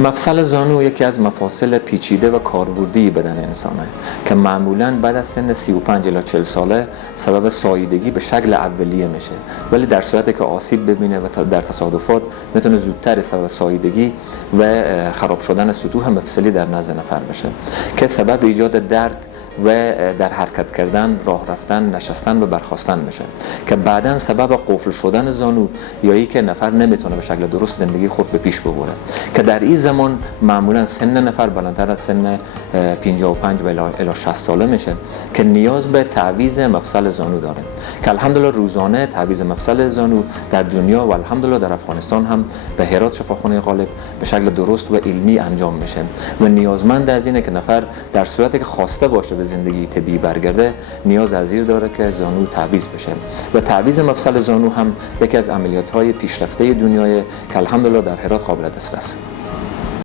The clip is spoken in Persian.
مفصل زانو یکی از مفاصل پیچیده و کاربردی بدن انسانه که معمولاً بعد از سن 35 الی 40 ساله سبب ساییدگی به شکل اولیه میشه، ولی در صورتی که آسیب ببینه و در تصادفات میتونه زودتر سبب ساییدگی و خراب شدن سطوح مفصلی در نزد نفر بشه که سبب ایجاد درد و در حرکت کردن، راه رفتن، نشستن و برخاستن میشه که بعداً سبب قفل شدن زانو یا ای که نفر نمیتونه به شکل درست زندگی خود به پیش ببره که در این زمان معمولا سن نفر بلندتر از سن 55 الی 60 ساله میشه که نیاز به تعویض مفصل زانو داره که الحمدلله روزانه تعویض مفصل زانو در دنیا و الحمدلله در افغانستان هم به هرات شفاخانه غالب به شکل درست و علمی انجام میشه و نیازمند از اینه که نفر در صورتی که خواسته باشه به زندگی طبیعی برگرده نیاز از این داره که زانو تعویض بشه و تعویض مفصل زانو هم یکی از عملیات‌های پیشرفته دنیای که الحمدلله در هرات قابل دسترسه.